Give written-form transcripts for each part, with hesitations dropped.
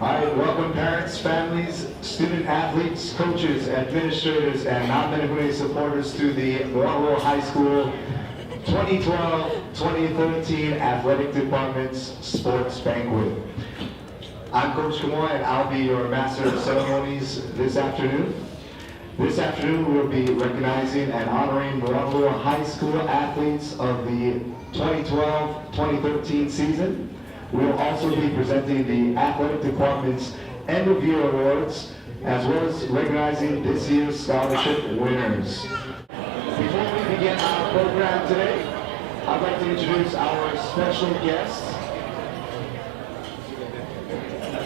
I welcome parents, families, student athletes, coaches, administrators, and non-Benefit supporters to the Moanalua High School 2012-2013 Athletic Department's Sports Banquet. I'm Coach Kamoy, and I'll be your Master of Ceremonies this afternoon. This afternoon, we'll be recognizing and honoring Moanalua High School athletes of the 2012-2013 season. We will also be presenting the Athletic Department's End of Year Awards, as well as recognizing this year's scholarship winners. Before we begin our program today, I'd like to introduce our special guests.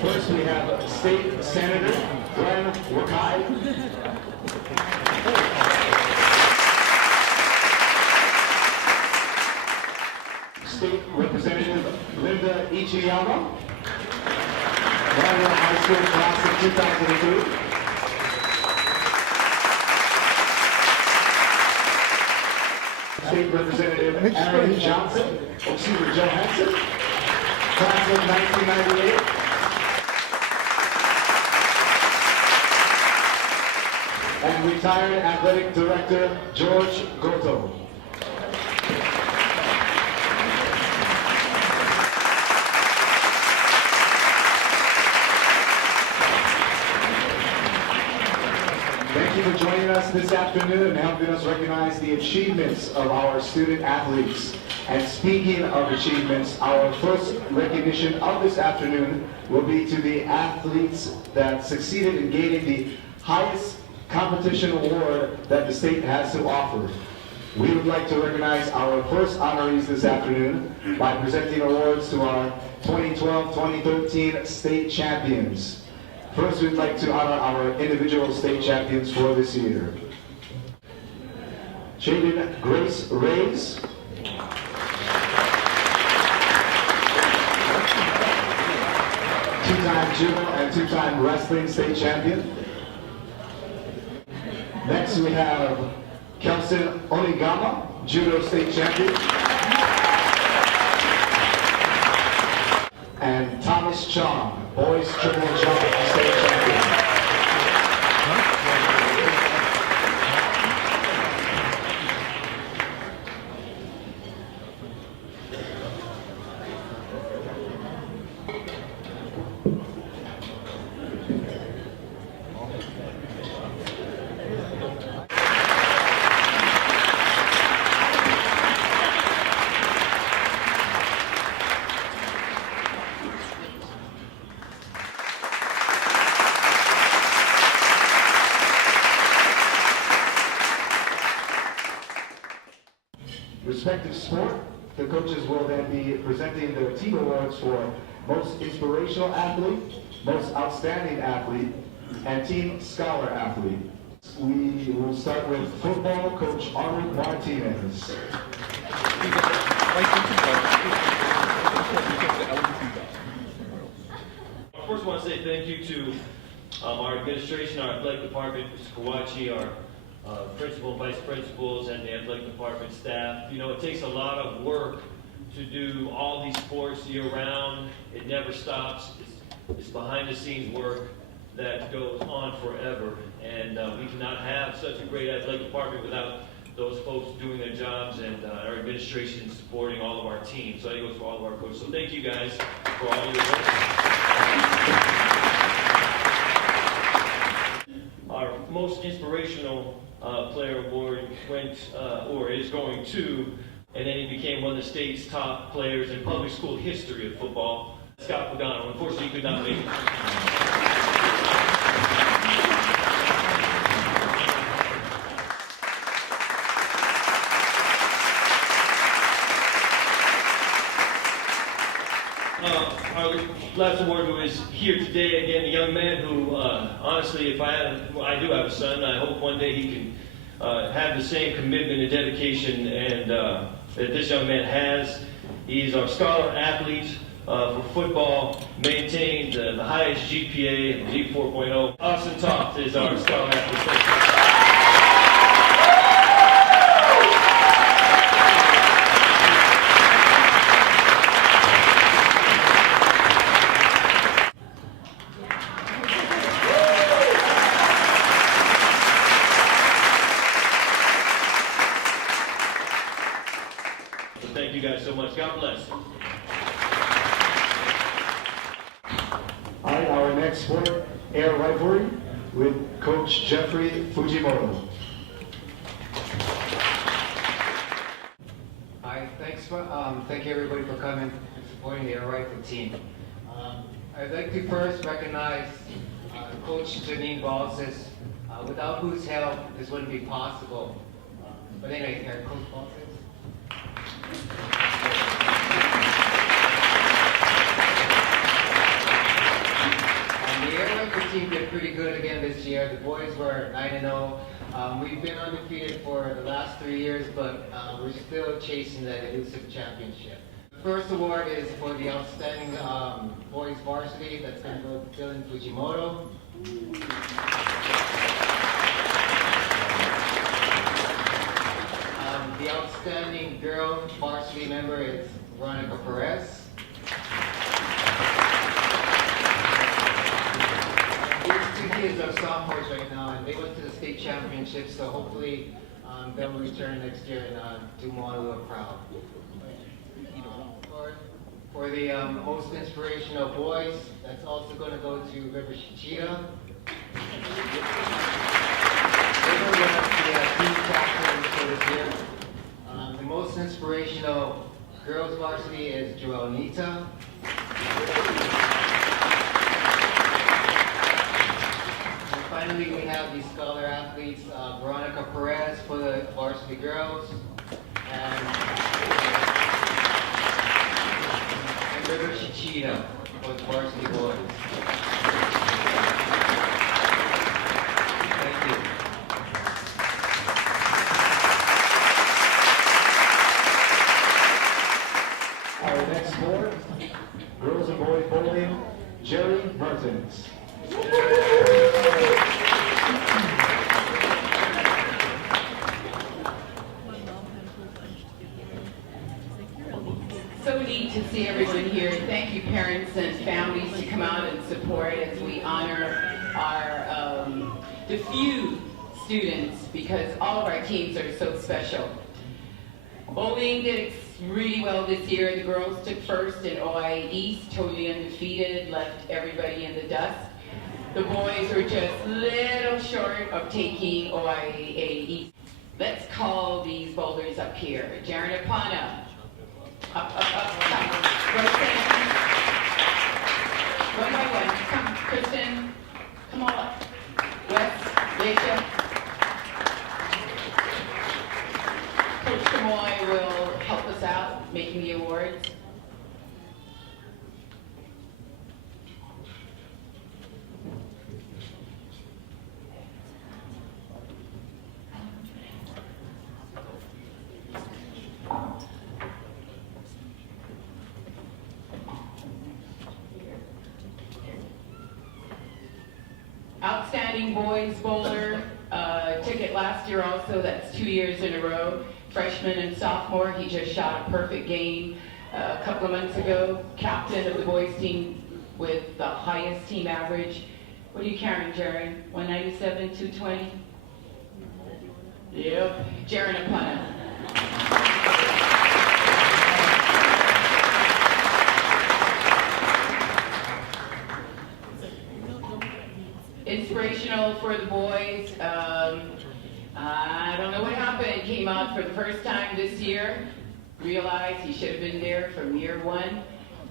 First, we have State Senator Glenn Wakai. State Representative Linda Ichiyama, Moanalua High School class of 2002. State Representative Aaron Johnson, Johansson, class of 1998. And retired Athletic Director George Goto. Thank you for joining us this afternoon and helping us recognize the achievements of our student athletes. And speaking of achievements, our first recognition of this afternoon will be to the athletes that succeeded in gaining the highest competition award that the state has to offer. We would like to recognize our first honorees this afternoon by presenting awards to our 2012-2013 state champions. First, we'd like to honor our individual state champions for this year. Jaden Grace Reyes. Two-time judo and two-time wrestling state champion. Next, we have Kelson Onigama, judo state champion. And Thomas Chong, boys triple jump state champion. Respective sport, the coaches will then be presenting their team awards for Most Inspirational Athlete, Most Outstanding Athlete, and Team Scholar Athlete. We will start with football coach Arnold Martinez. First, I want to say thank you to our administration, our athletic department, Mr. Kawachi, our principal, vice principals, and the athletic department staff. You know, it takes a lot of work to do all these sports year-round. It never stops. It's behind-the-scenes work that goes on forever. And we cannot have such a great athletic department without those folks doing their jobs and our administration supporting all of our teams. So that goes for all of our coaches. So thank you guys for all your work. Our most inspirational player award went or is going to, and then he became one of the state's top players in public school history of football, Scott Pagano. Unfortunately, he could not make it. Our last award who is here today, again, a young man who, honestly, if I do have a son, I hope one day he can have the same commitment and dedication and that this young man has. He's our scholar athlete for football, maintained the highest GPA, G 4.0. Austin Toft is our scholar athlete. thank you guys so much. God bless. All right, our next sport, air riflery, with Coach Jeffrey Fujimoto. Hi, thank you everybody for coming and supporting the air rifle team. I'd like to first recognize Coach Janine Balsas, without whose help this wouldn't be possible. But anyway, Coach Balsas. The air rifle team did pretty good again this year. The boys were 9-0. We've been undefeated for the last 3 years, but we're still chasing that elusive championship. The first award is for the outstanding boys varsity. That's going to go to Dylan Fujimoto. The outstanding girls varsity member is Veronica Perez. These two kids are sophomores right now, and they went to the state championship, so hopefully they'll return next year and do Moanalua proud. For the most inspirational boys, that's also going to go to River Shichita. They were the team captains for this year. The most inspirational girls varsity is Joelnita. And finally, we have the scholar athletes, Veronica Perez for the varsity girls, and River Shichita for the varsity boys. Thank you. Our next sport, girls and boys bowling, Jerry Mertens. So neat to see everyone here. Thank you, parents and families, to come out and support as we honor our the few students, because all of our teams are so special. Bowling did really well this year. The girls took first in OIA East, totally undefeated, left everybody in the dust. The boys were just a little short of taking OIA East. Let's call these bowlers up here. Jaren Apana. Up, come. Roseanne. One by one. Come, Kristen. Come on up. Wes, Leisha. Coach Kamoy will help us out making the awards. Outstanding boys bowler, took it last year also, that's 2 years in a row. Freshman and sophomore, he just shot a perfect game a couple of months ago. Captain of the boys team with the highest team average. What are you carrying, Jaron? 197, 220? Yep, Jaron Apana. Inspirational for the boys. I don't know what happened. It came out for the first time this year. Realized he should have been there from year one.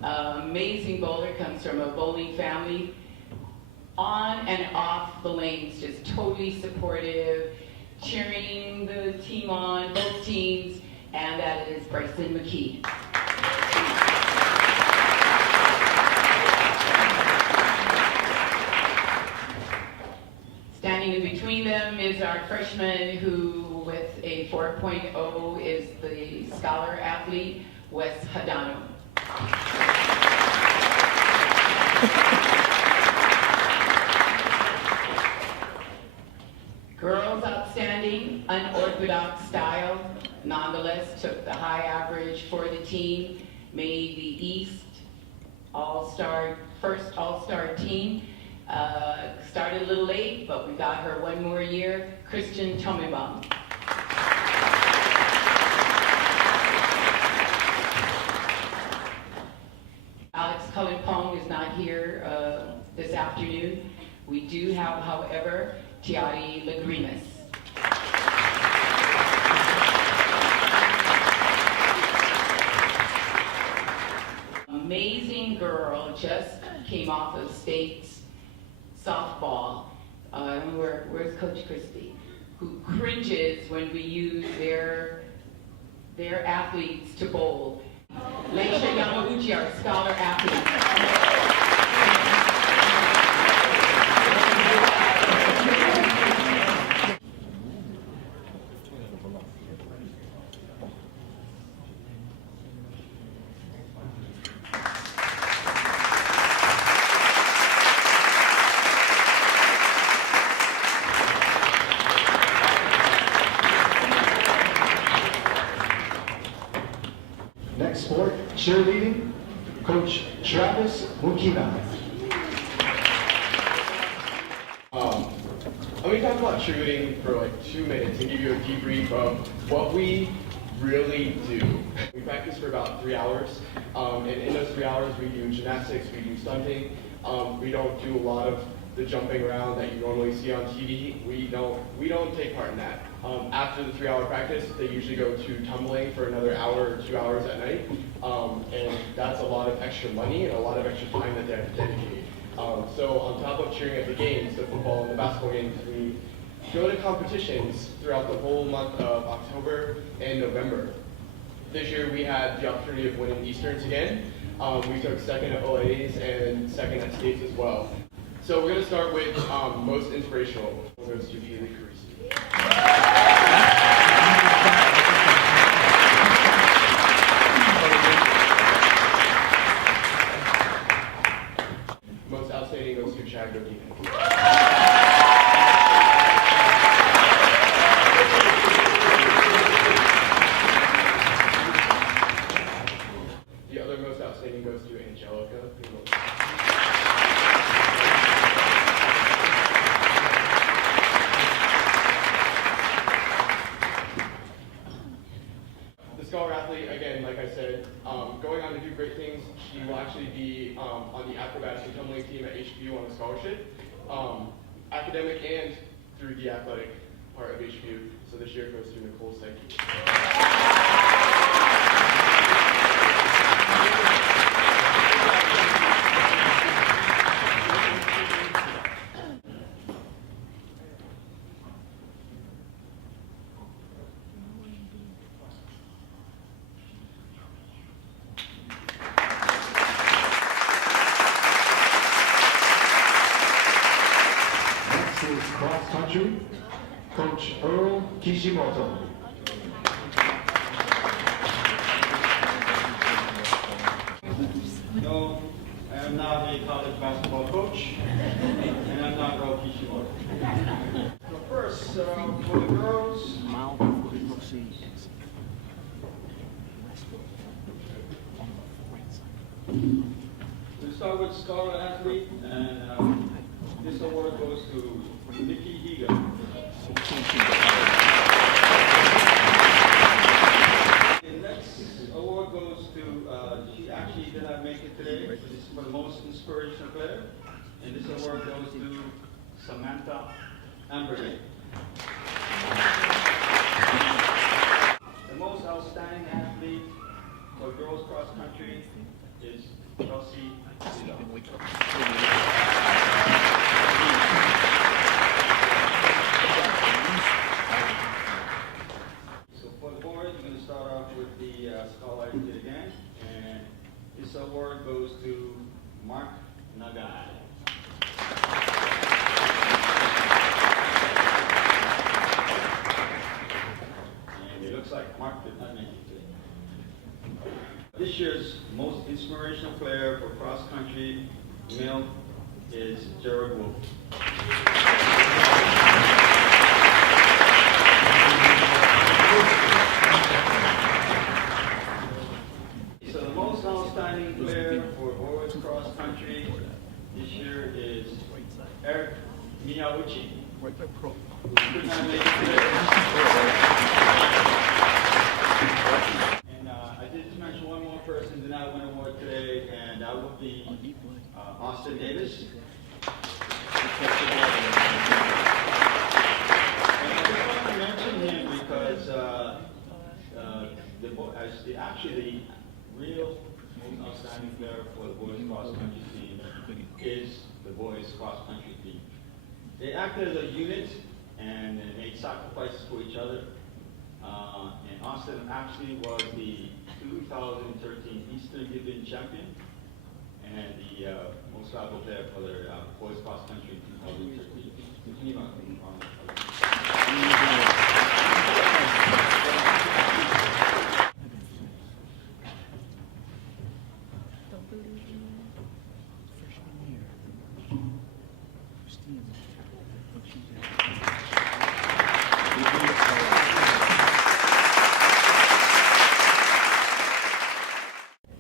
Amazing bowler, comes from a bowling family. On and off the lanes, just totally supportive, cheering the team on, both teams, and that is Bryson McKee. Standing in between them is our freshman who, with a 4.0, is the scholar athlete, Wes Hadano. Girls outstanding, unorthodox style, nonetheless took the high average for the team, made the East first all-star team. Started a little late, but we got her one more year, Christian Tomibam. this afternoon. We do have, however, Tiari Lagrimas. Amazing girl, just came off of states softball. Where's Coach Christi? Who cringes when we use their athletes to bowl. Leisha Yamauchi, our scholar athlete. Next sport, cheerleading, Coach Travis Mukina. Let me talk about cheerleading for like 2 minutes and give you a debrief of what we really do. We practice for about 3 hours, and in those 3 hours we do gymnastics, we do stunting. We don't do a lot of the jumping around that you normally see on TV. We don't take part in that. After the 3 hour practice, they usually go to tumbling for another hour or 2 hours at night, and that's a lot of extra money and a lot of extra time that they have to dedicate. So on top of cheering at the games, the football and the basketball games, we go to competitions throughout the whole month of October and November. This year we had the opportunity of winning Easterns again. We took second at OAs and second at states as well. So we're going to start with most inspirational. We'll go to Chrissi. Most outstanding goes to Chad Godinez. The other most outstanding goes to Angelica. The scholar athlete, again, like I said, going on to do great things. She will actually be on the acrobatics and tumbling team at HBU on a scholarship, academic and through the athletic part of HBU. So this year it goes to Nicole Psyche. Next is cross country, Coach Earl Kishimoto. No, I am not a college basketball coach, and I'm not Earl Kishimoto. So first, for the girls, we start with scholar athlete, and this award goes to Nikki Higa. The next award goes to, she actually did not make it today, but this is for the most inspirational player. And this award goes to Samantha Amberley. The most outstanding athlete for girls cross country is Chelsea. So for the boys, we're going to start off with the scholar athlete again, and this award goes to Mark Nagai. And it looks like Mark did not make it today. This year's most inspirational player for cross country male is Jared Wolf. So the most outstanding player for boys cross country this year is Eric Miyauchi, who could not make it today. And I did just mention one more person did not win an award today, and that would be Austin Davis. I mention him because actually the real most outstanding player for the boys cross country team is the boys cross country team. They acted as a unit and they made sacrifices for each other. And Austin actually was the 2013 Eastern Division champion and the most valuable player for their boys cross country in 2013. Continue on.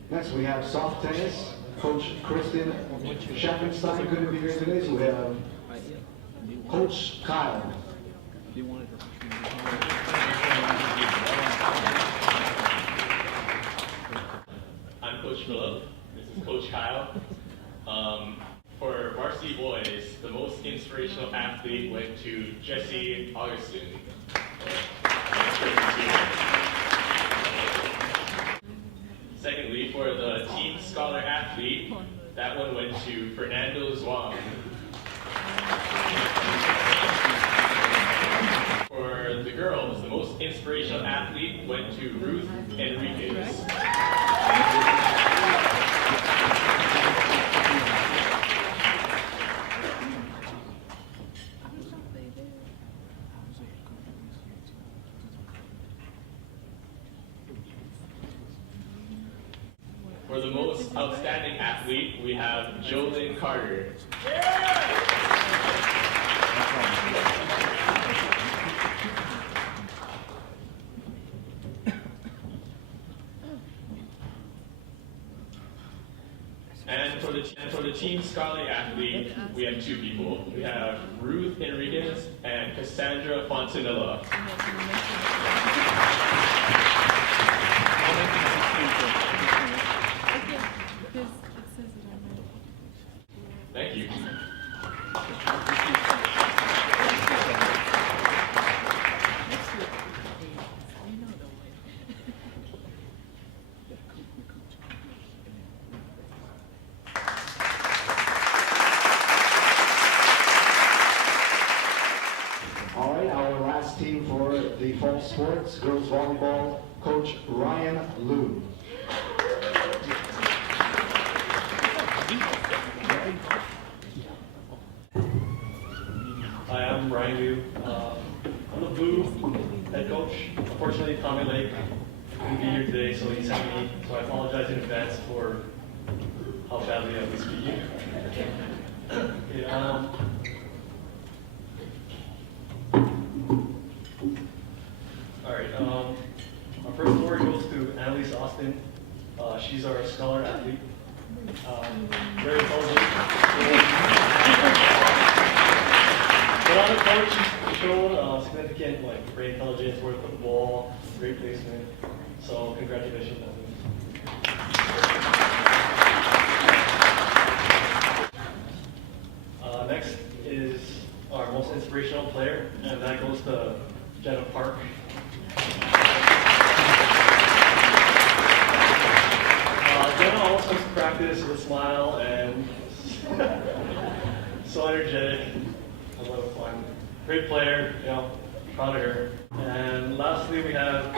Next, we have soft tennis. Coach Kristen Schafferstein couldn't be here today, so we have Coach Kyle. I'm Coach Phillip. This is Coach Kyle. For varsity boys, the most inspirational athlete went to Jesse Augustin. Secondly, for the team scholar athlete, that one went to Fernando Zhuang. For the girls, the most inspirational athlete went to Ruth Enriquez. For the most outstanding athlete, we have Jolyn Carter. And for the team scholarly athlete, we have two people. We have Ruth Enriquez and Cassandra Fontanilla. Thank you. All right, our last team for the fall sports, girls volleyball, Coach Ryan Liu. Hi, I'm Ryan Liu. I'm the blue head coach. Unfortunately, Tommy Lake couldn't be here today, so he sent me. So I apologize in advance for how badly I was speaking. Okay, all right. Our first award goes to Annalise Austin. She's our scholar athlete. Very intelligent. But on the court, she showed significant brain intelligence, where to put the ball, great placement. So congratulations, next is our most inspirational player, and that goes to Jenna Park. Jenna always comes to practice with a smile and so energetic. A lot of fun. Great player, proud of her. And lastly, we have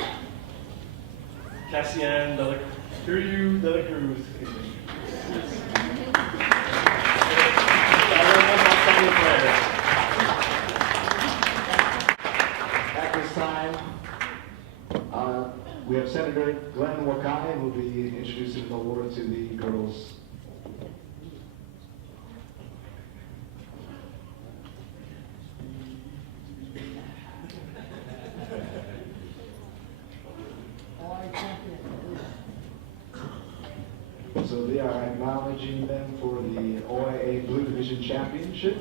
Cassian de la Cruz. At this time, we have Senator Glenn Wakai who will be introducing the award to the girls. So they are acknowledging them for the OIA Blue Division Championship.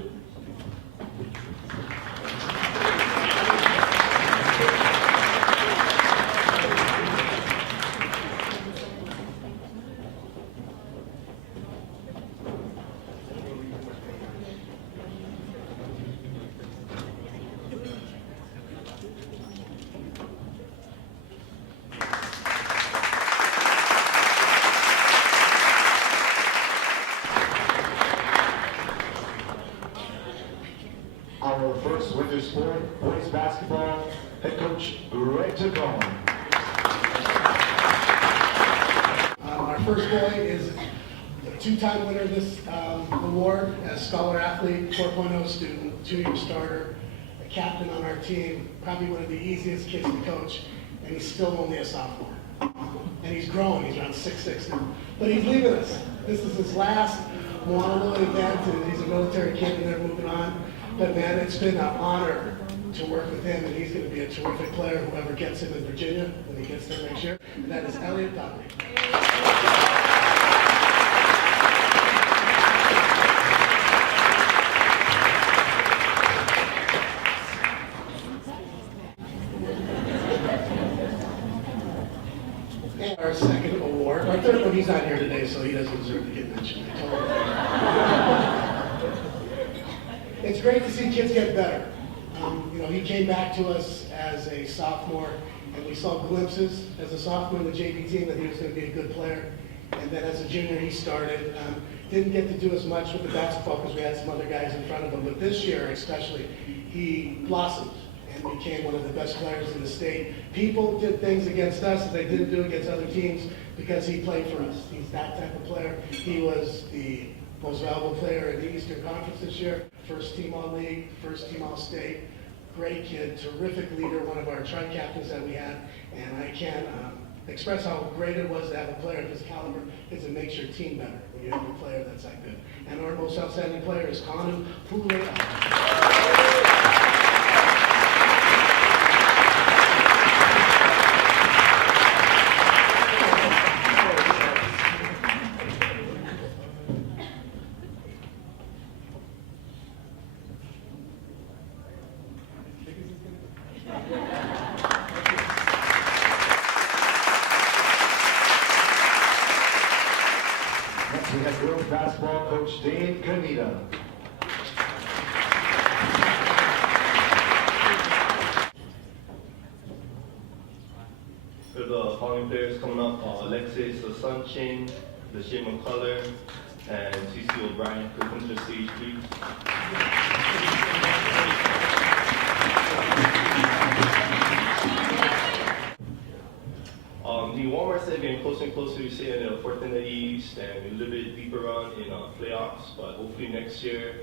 sport, boys basketball, head coach Greg Tacone. Our first boy is a two-time winner of this award as Scholar Athlete, 4.0 student, 2-year starter, a captain on our team, probably one of the easiest kids to coach, and he's still only a sophomore. And he's growing, he's around 6'6" now. But he's leaving us. This is his last Moanalua event, and he's a military kid and they're moving on. But man, it's been an honor to work with him, and he's going to be a terrific player, whoever gets him in Virginia when he gets there next year. And that is Elliot Donnelly. And our second award, our third one, he's not here today, so he doesn't deserve to get mentioned. I told him. It's great to see kids get better. He came back to us as a sophomore, and we saw glimpses as a sophomore in the JV team that he was going to be a good player. And then as a junior, he started. Didn't get to do as much with the basketball because we had some other guys in front of him. But this year, especially, he blossomed and became one of the best players in the state. People did things against us that they didn't do against other teams because he played for us. He's that type of player. He was the most valuable player in the Eastern Conference this year. First team all-league, first team all-state. Great kid, terrific leader, one of our tri-captains that we had. And I can't express how great it was to have a player of this caliber, because it makes your team better when you have a player that's that good. And our most outstanding player is Kanu Pulea. Next, we have girls basketball coach Dave Kanita. For the following players coming up, Alexis Sunchain, Lachey McCullough, and Chrissi O'Brien. Could come to the stage, please. The Walmart said getting closer and closer to staying in the fourth in the East and a little bit deeper run in playoffs, but hopefully next year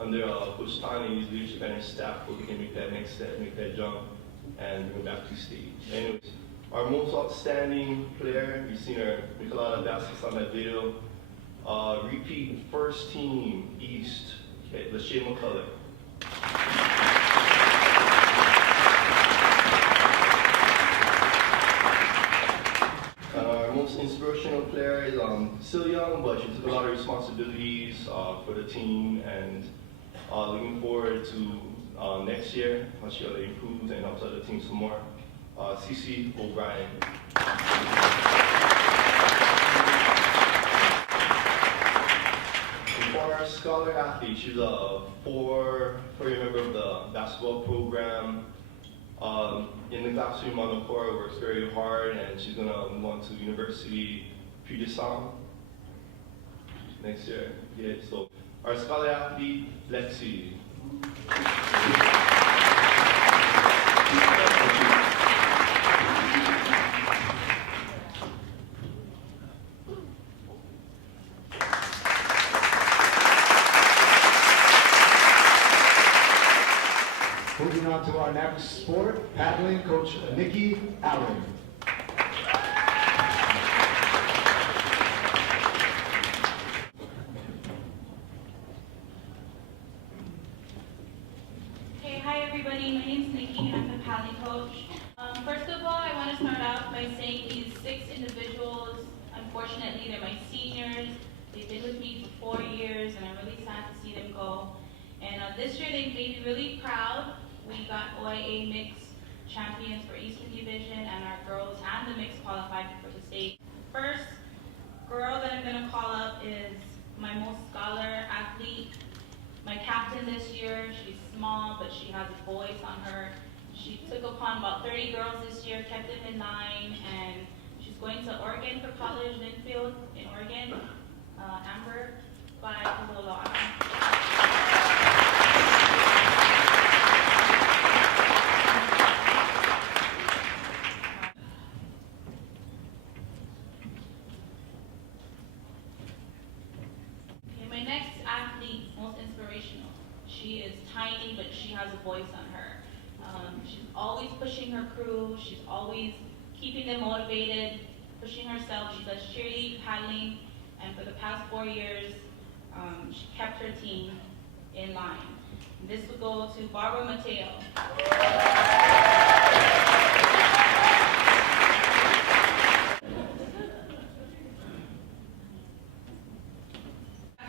under Coach Tani, his leadership and his staff, we can make that next step, make that jump, and bring it back to stage. Anyways, our most outstanding player, you've seen her make a lot of baskets on that video. Repeat first team East, Lachey McCullough. Our most inspirational player is still young, but she took a lot of responsibilities for the team, and looking forward to next year, how she'll improve and help the team some more. Chrissi O'Brien. For our scholar athlete, she's a four-year member of the basketball program. In the classroom on the court, works very hard, and she's gonna move on to University Puget Sound next year. Yeah, so our scholar athlete, Lexi. Moving on to our next sport, paddling, coach Nikki Allen. Hey, hi everybody, my name's Nikki, I'm the paddling coach. First of all, I want to start off by saying these 6 individuals, unfortunately, they're my seniors. They've been with me for 4 years, and I'm really sad to see them go. And this year they made me really proud. We got OIA mixed champions for Eastern Division, and our girls and the mixed qualified for the state. First girl that I'm going to call up is my most scholar athlete, my captain this year. She's small, but she has a voice on her. She took upon about 30 girls this year, kept them in line, and she's going to Oregon for college, Linfield in Oregon. Amber, by a little honor. has a voice on her. She's always pushing her crew. She's always keeping them motivated, pushing herself. She does cheerleading, paddling, and for the past 4 years, she kept her team in line. And this would go to Barbara Mateo.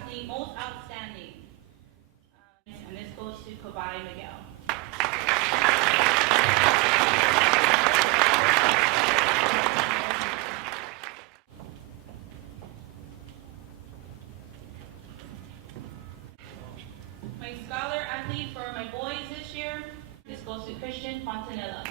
The most outstanding, and this goes to Kabai Miguel. My scholar athlete for my boys this year, this goes to Christian Fontanilla.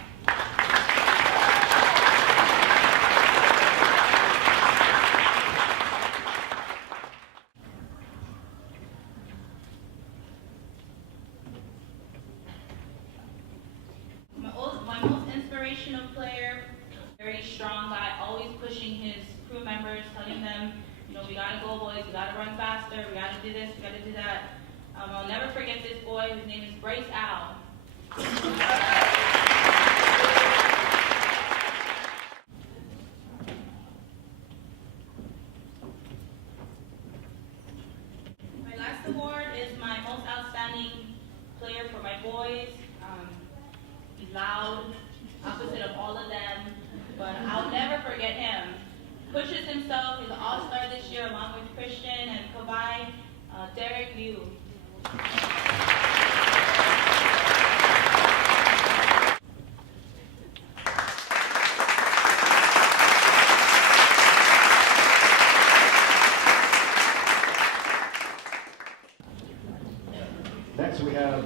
My most inspirational player, very strong guy, always pushing his crew members, telling them, you know, we gotta go boys, we gotta run faster, we gotta do this, we gotta do that. I'll never forget this boy, his name is Bryce Al. My last award is my most outstanding player for my boys. He's loud, opposite of all of them, but I'll never forget him. Pushes himself, he's an all-star this year along with Christian and Kabai, Derek Liu. Next we have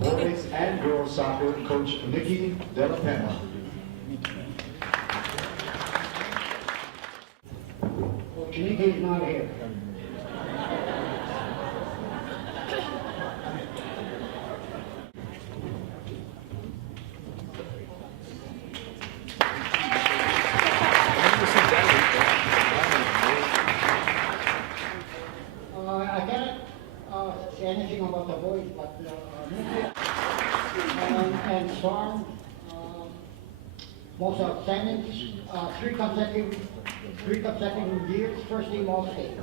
boys and girls soccer coach Nikki Della Pena. Coach Nikki is not here. I cannot say anything about the boys, but Nikki and Storm, most outstanding, three consecutive years, first team All-State.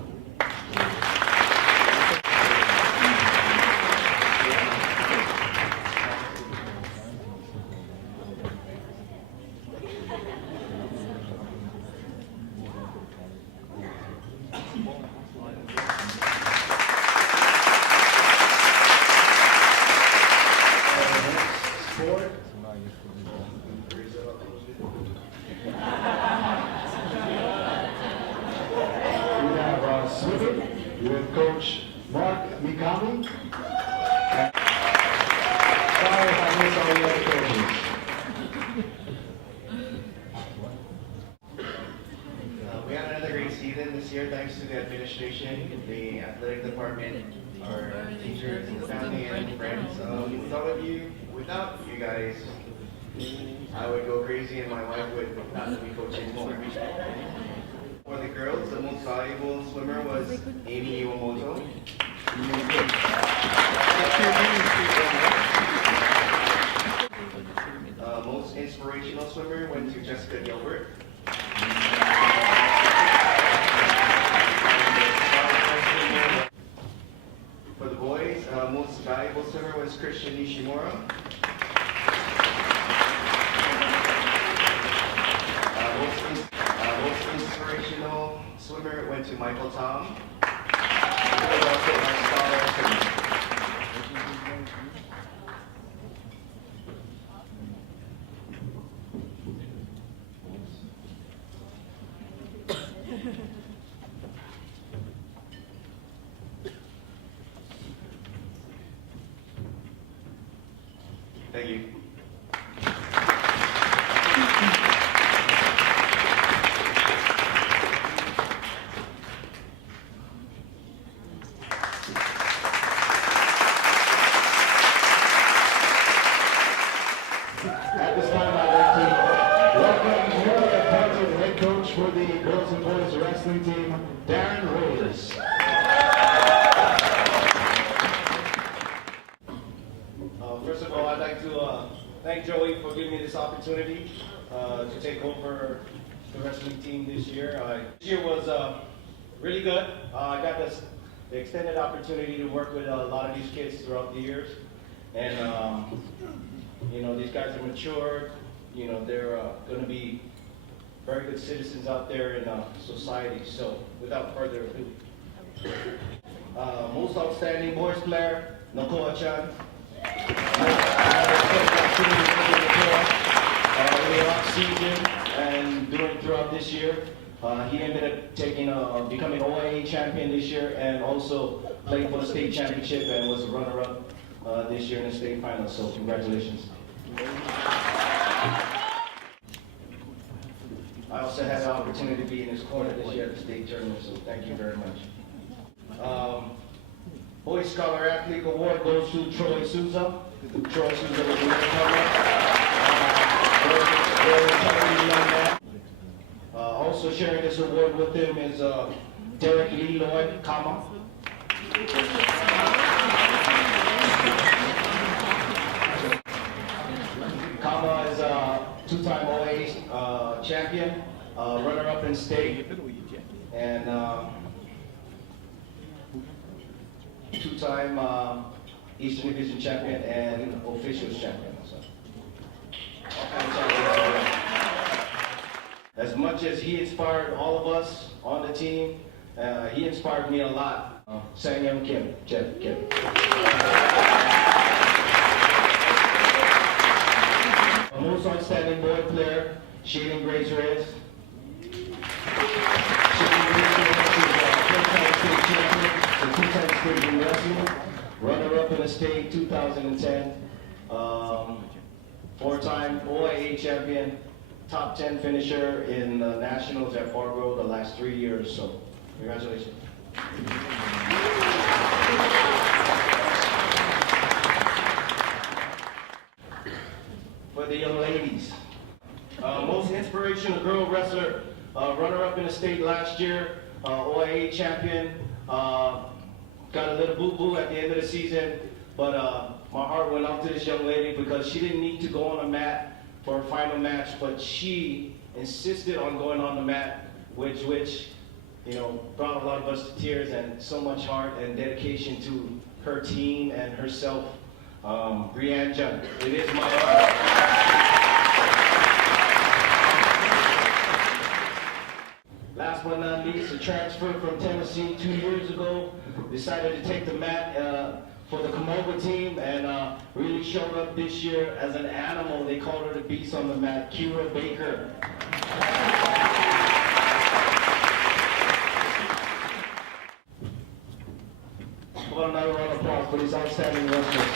Sport. We have swimming with Coach Mark Mikami. Sorry if I missed all the other coaches. We had another great season this year thanks to the administration, the athletic department, our teachers, the family, and friends. Without you guys, I would go crazy and my wife would not let me coach anymore. For the girls, the most valuable swimmer was Amy Iwamoto. Most inspirational swimmer went to Jessica Gilbert. For the boys, most valuable swimmer was Christian Nishimura. Most inspirational swimmer went to Michael Tom. He was also our scholar swimmer. Thank you. At this time, I'd like to welcome newly appointed head coach for the girls and boys wrestling team, Darren Reyes. First of all, thank Joey for giving me this opportunity to take over the wrestling team this year. This year was really good. I got the extended opportunity to work with a lot of these kids throughout the years. And, you know, these guys are matured. You know, they're going to be very good citizens out there in society. So, without further ado, most outstanding boys player, Nakoa-chan. In the off season and throughout this year, he ended up becoming OIA champion this year, and also played for the state championship and was a runner-up this year in the state final. So congratulations. I also had the opportunity to be in his corner this year at the state tournament, so thank you very much. Boys Scholar Athlete Award goes to Troy Souza. Troy Souza was the also sharing this award with him is Derek Lee Lloyd, Kama. Kama is a two-time OA champion, runner-up in state, and two-time Eastern Division champion and officials champion. So, all kinds of champions. As much as he inspired all of us on the team, he inspired me a lot. Sang-Young Kim, Jeff Kim. Most outstanding boy player, Shaden Grace-Reyes. Shaden Grace-Reyes is a 4-time state champion, a 2-time state in wrestling, runner-up in the state 2010, 4-time OIA champion, top 10 finisher in the nationals at Fargo the last 3 years. So, congratulations. For the young ladies, most inspirational girl wrestler, runner-up in the state last year, OIA champion, got a little boo-boo at the end of the season, but my heart went out to this young lady because she didn't need to go on a mat for her final match, but she insisted on going on the mat, which you know, brought a lot of us to tears, and so much heart and dedication to her team and herself. Brianne Jun, it is my honor. Last but not least, a transfer from Tennessee 2 years ago, decided to take the mat for the Camoga team, and really showed up this year as an animal. They called her the beast on the mat, Kira Baker. Well, another round of applause for these outstanding wrestlers.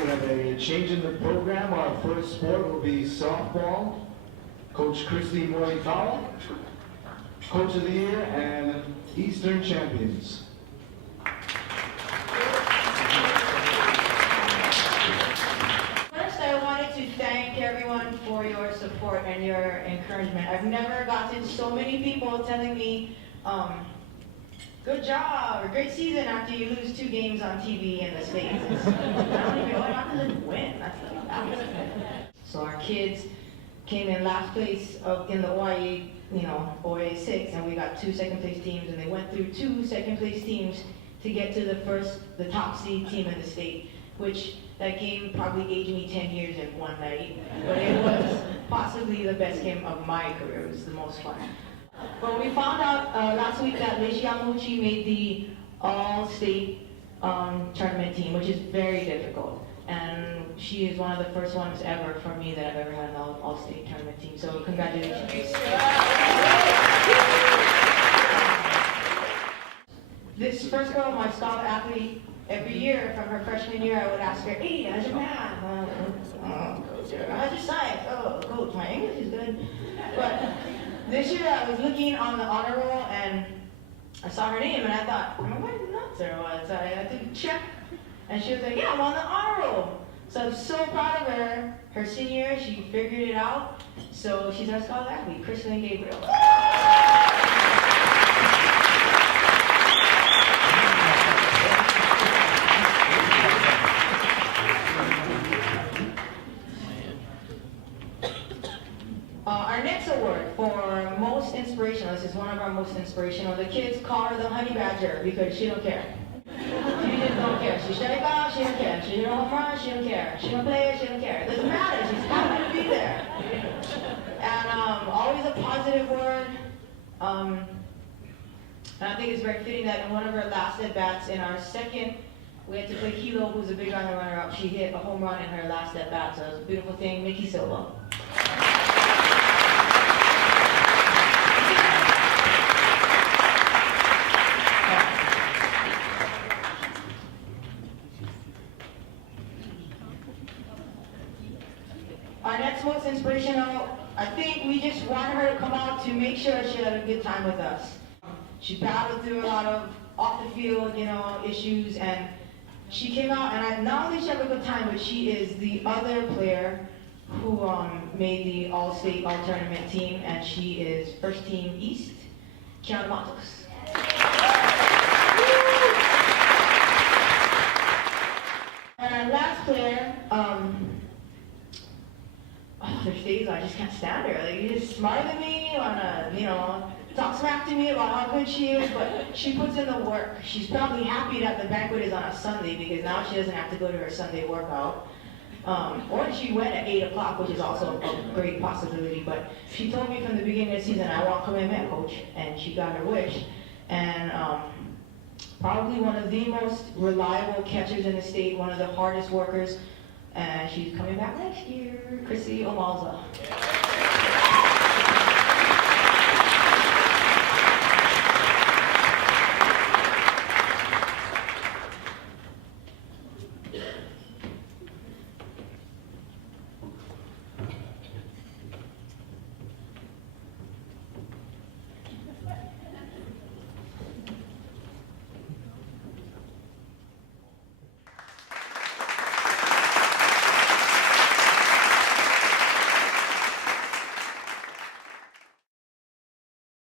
We have a change in the program. Our first sport will be softball. Coach Chrissi Omaiza, Coach of the Year and Eastern Champions. First, I wanted to thank everyone for your support and your encouragement. I've never gotten so many people telling me, good job, or great season after you lose 2 games on TV in the States. I don't even know how to win. So our kids came in last place in the OIA, OIA 6, and we got 2 second-place teams, and they went through 2 second-place teams to get to the top seed team in the state, which that game probably aged me 10 years in one night, but it was possibly the best game of my career. It was the most fun. But we found out last week that Leishi Yamuchi made the all-state tournament team, which is very difficult. And she is one of the first ones ever for me that I've ever had an all-state tournament team. So congratulations. This first girl, my scholar athlete, every year from her freshman year, I would ask her, hey, how's your math? Coach, how's your science? Oh, coach, my English is good. But this year I was looking on the honor roll and I saw her name and I thought, am I nuts or what? So I had to check. And she was like, yeah, I'm on the honor roll. So I'm so proud of her. Her senior year, she figured it out. So she's our scholar athlete, Chrissi Omaiza. Our next award for most inspirational, this is one of our most inspirational. The kids call her the honey badger because she don't care. She just don't care. She strike out, she don't care. She hit a home run, she don't care. She don't play, she don't care. It doesn't matter, she's happy to be there. And always a positive word. And I think it's very fitting that in one of her last at-bats in our second, we had to play Hilo, who's a big runner-up. She hit a home run in her last at-bat, so it was a beautiful thing. Mickey Silva. Our next most inspirational, I think we just wanted her to come out to make sure she had a good time with us. She battled through a lot of off the field, issues, and she came out, and not only did she have a good time, but she is the other player who made the All-State All-Tournament team, and she is First Team East, Kiana Matos. And our last player, there's days I just can't stand her. Like, she's just smarter than me, talk smack to me about how good she is, but she puts in the work. She's probably happy that the banquet is on a Sunday because now she doesn't have to go to her Sunday workout. Or she went at 8 o'clock, which is also a great possibility, but she told me from the beginning of the season, I want commitment, coach, and she got her wish. And probably one of the most reliable catchers in the state, one of the hardest workers, and she's coming back next year, Chrissi Omaiza.